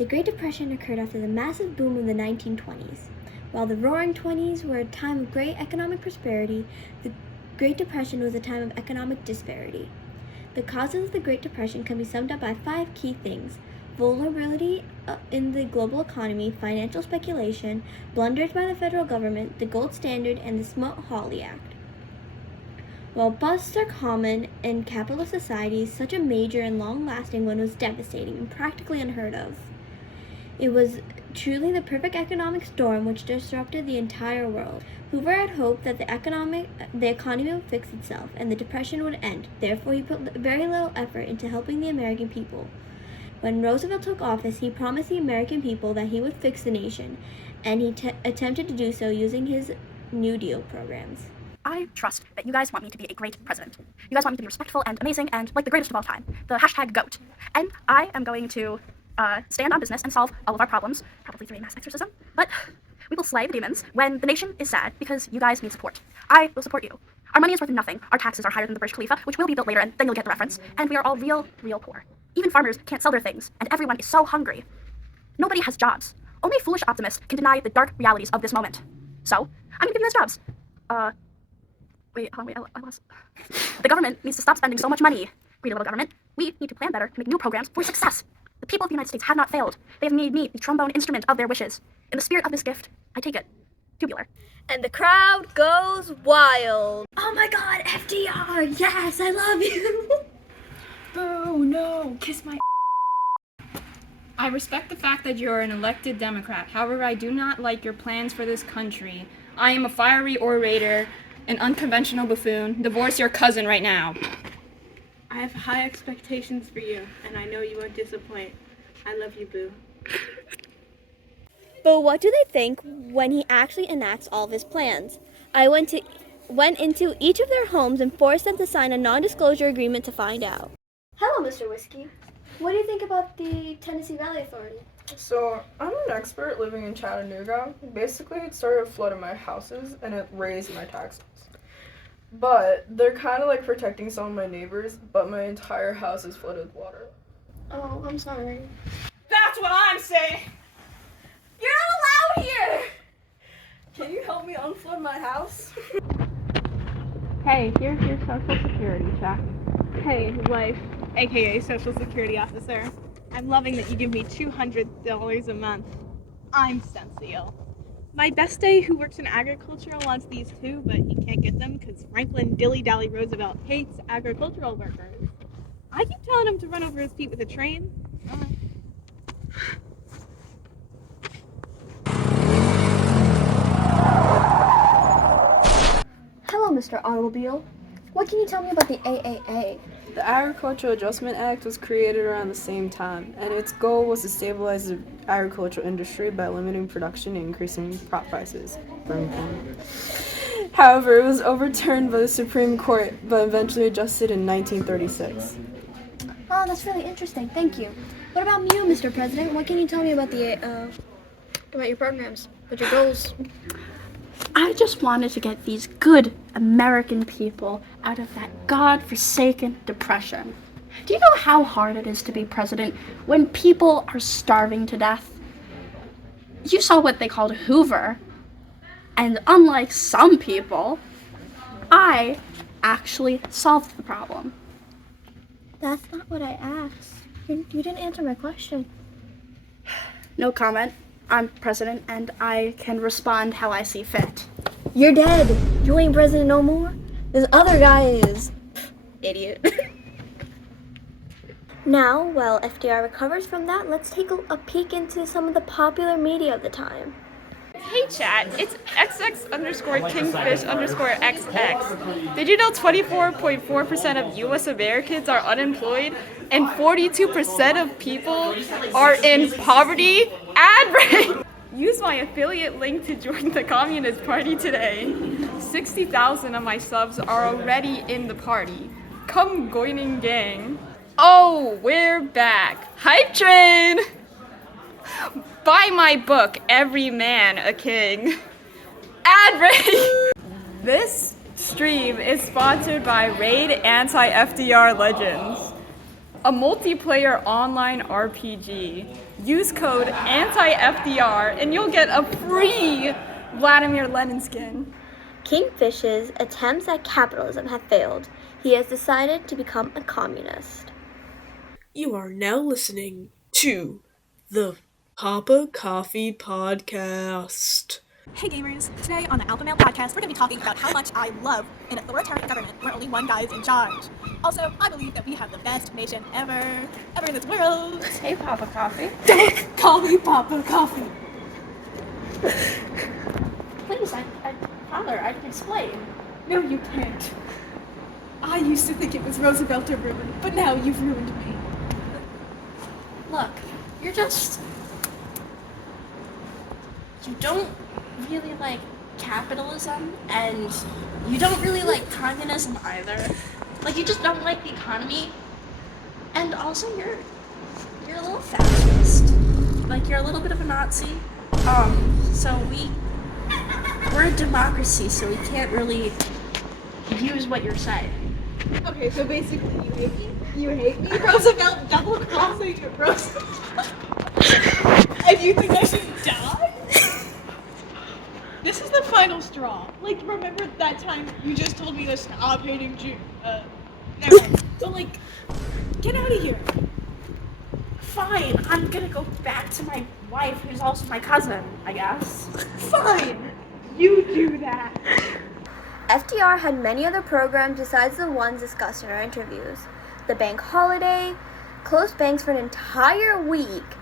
The Great Depression occurred after the massive boom of the 1920s. While the Roaring Twenties were a time of great economic prosperity, the Great Depression was a time of economic disparity. The causes of the Great Depression can be summed up by 5 key things: vulnerability in the global economy, financial speculation, blunders by the federal government, the gold standard, and the Smoot-Hawley Act. While busts are common in capitalist societies, such a major and long-lasting one was devastating and practically unheard of. It was truly the perfect economic storm which disrupted the entire world. Hoover had hoped that the economy would fix itself and the Depression would end. Therefore, he put very little effort into helping the American people. When Roosevelt took office, he promised the American people that he would fix the nation, and he attempted to do so using his New Deal programs. I trust that you guys want me to be a great president. You guys want me to be respectful and amazing and like the greatest of all time. The hashtag GOAT. And I am going to stand on business and solve all of our problems, probably through a mass exorcism. But we will slay the demons when the nation is sad because you guys need support. I will support you. Our money is worth nothing. Our taxes are higher than the Burj Khalifa, which will be built later, and then you'll get the reference. And we are all real poor. Even farmers can't sell their things, and everyone is so hungry. Nobody has jobs. Only a foolish optimist can deny the dark realities of this moment. So, I'm gonna give you guys jobs. I lost. The government needs to stop spending so much money. Greedy little government. We need to plan better to make new programs for success. The people of the United States have not failed. They have made me the trombone instrument of their wishes. In the spirit of this gift, I take it. Tubular. And the crowd goes wild. Oh my God, FDR! Yes, I love you! Boo, no, kiss my I respect the fact that you're an elected Democrat. However, I do not like your plans for this country. I am a fiery orator, an unconventional buffoon. Divorce your cousin right now. I have high expectations for you, and I know you won't disappoint. I love you, Boo. But what do they think when he actually enacts all of his plans? I went into each of their homes and forced them to sign a non-disclosure agreement to find out. Hello, Mr. Whiskey. What do you think about the Tennessee Valley Authority? So, I'm an expert living in Chattanooga. Basically, it started flooding my houses and it raised my taxes. But they're kind of like protecting some of my neighbors, but my entire house is flooded with water. Oh, I'm sorry. That's what I'm saying! You're not allowed here! Can you help me unflood my house? Hey, here's your social security check. Hey, wife, aka social security officer. I'm loving that you give me $200 a month. I'm Stencil. My bestie who works in agriculture wants these too, but he can't get them because Franklin Dilly-Dally Roosevelt hates agricultural workers. I keep telling him to run over his feet with a train. Hello, Mr. Automobile. What can you tell me about the AAA? The Agricultural Adjustment Act was created around the same time, and its goal was to stabilize the agricultural industry by limiting production and increasing crop prices. However, it was overturned by the Supreme Court, but eventually adjusted in 1936. Oh, that's really interesting. Thank you. What about you, Mr. President? What can you tell me about about your programs, about your goals? I just wanted to get these good American people out of that God-forsaken depression. Do you know how hard it is to be president when people are starving to death? You saw what they called Hoover, and unlike some people, I actually solved the problem. That's not what I asked. You didn't answer my question. No comment. I'm president, and I can respond how I see fit. You're dead. You ain't president no more. This other guy is. Idiot. Now, while FDR recovers from that, let's take a peek into some of the popular media of the time. Hey chat, it's XX_Kingfish_XX. Did you know 24.4% of US Americans are unemployed and 42% of people are in poverty? Ad break! Use my affiliate link to join the Communist Party today. 60,000 of my subs are already in the party. Come joining gang. Oh, we're back. Hype train! Buy my book, Every Man a King. Ad break! This stream is sponsored by Raid Anti-FDR Legends, a multiplayer online RPG. use code anti-FDR and you'll get a free Vladimir Lenin skin. Kingfish's attempts at capitalism have failed. He has decided to become a communist. You are now listening to the Papa Coffee Podcast. Hey gamers, today on the Alpha Male Podcast, we're going to be talking about how much I love an authoritarian government where only one guy is in charge. Also, I believe that we have the best nation ever in this world. Hey, Papa Coffee. Don't call me Papa Coffee. Please, Father, I can explain. No, you can't. I used to think it was Roosevelt or ruined, but now you've ruined me. Look, you don't really like capitalism, and you don't really like communism either. Like, you just don't like the economy, and also you're a little fascist. Like, you're a little bit of a Nazi. So we're a democracy, so we can't really use what you're saying. Okay, so basically you hate me? You hate me? Roosevelt double-crossing Roosevelt. And you think I should die? This is the final straw. Like, remember that time you just told me to stop hating Jews? Never mind. So, like, get out of here. Fine, I'm gonna go back to my wife, who's also my cousin, I guess. Fine. You do that. FDR had many other programs besides the ones discussed in our interviews. The bank holiday closed banks for an entire week,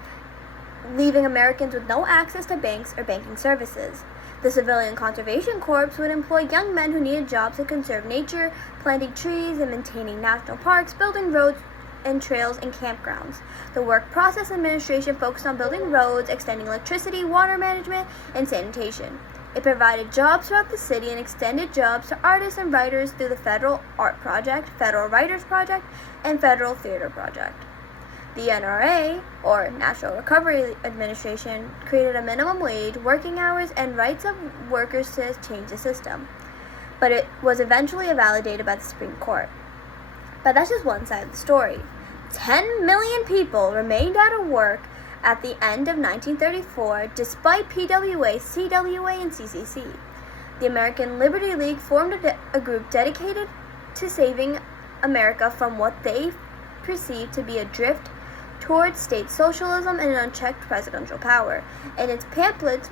leaving Americans with no access to banks or banking services. The Civilian Conservation Corps would employ young men who needed jobs to conserve nature, planting trees and maintaining national parks, building roads and trails and campgrounds. The Work Process Administration focused on building roads, extending electricity, water management, and sanitation. It provided jobs throughout the city and extended jobs to artists and writers through the Federal Art Project, Federal Writers Project, and Federal Theater Project. The NRA, or National Recovery Administration, created a minimum wage, working hours, and rights of workers to change the system. But it was eventually invalidated by the Supreme Court. But that's just one side of the story. 10 million people remained out of work at the end of 1934, despite PWA, CWA, and CCC. The American Liberty League formed a group dedicated to saving America from what they perceived to be a drift towards state socialism and unchecked presidential power. In its pamphlets,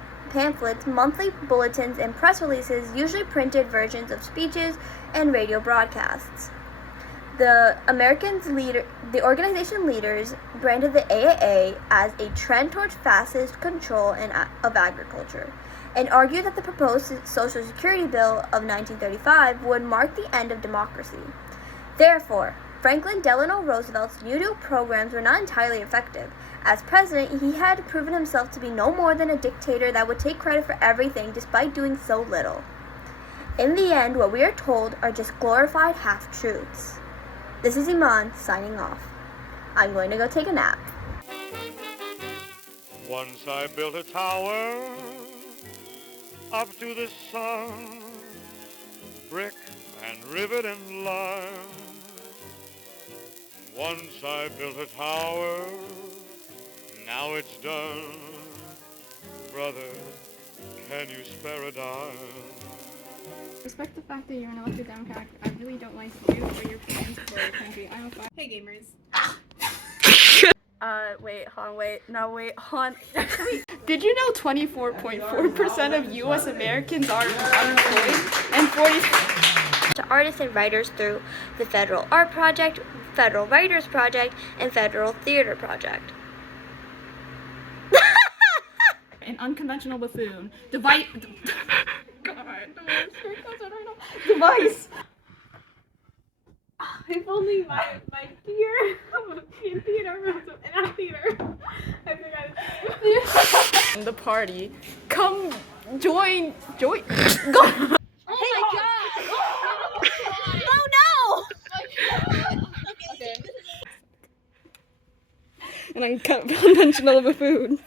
monthly bulletins, and press releases usually printed versions of speeches and radio broadcasts. The organization leaders branded the AAA as a trend towards fascist control of agriculture, and argued that the proposed Social Security Bill of 1935 would mark the end of democracy. Therefore, Franklin Delano Roosevelt's New Deal programs were not entirely effective. As president, he had proven himself to be no more than a dictator that would take credit for everything despite doing so little. In the end, what we are told are just glorified half-truths. This is Iman signing off. I'm going to go take a nap. Once I built a tower up to the sun, brick and rivet and lime. Once I built a tower, now it's done. Brother, can you spare a dime? Despite the fact that you're an elected Democrat, I really don't like you or your plans for your country. I'm a Hey gamers. Wait, hon. Did you know 24.4% of U.S. Americans are unemployed and 40% To artists and writers through the Federal Art Project, Federal Writers Project, and Federal Theater Project. an unconventional buffoon. Device. Device. If only my dear in theater rooms in our theater. I forgot. The party. Come join. Go. Oh my god! Oh no! An unconventional buffoon.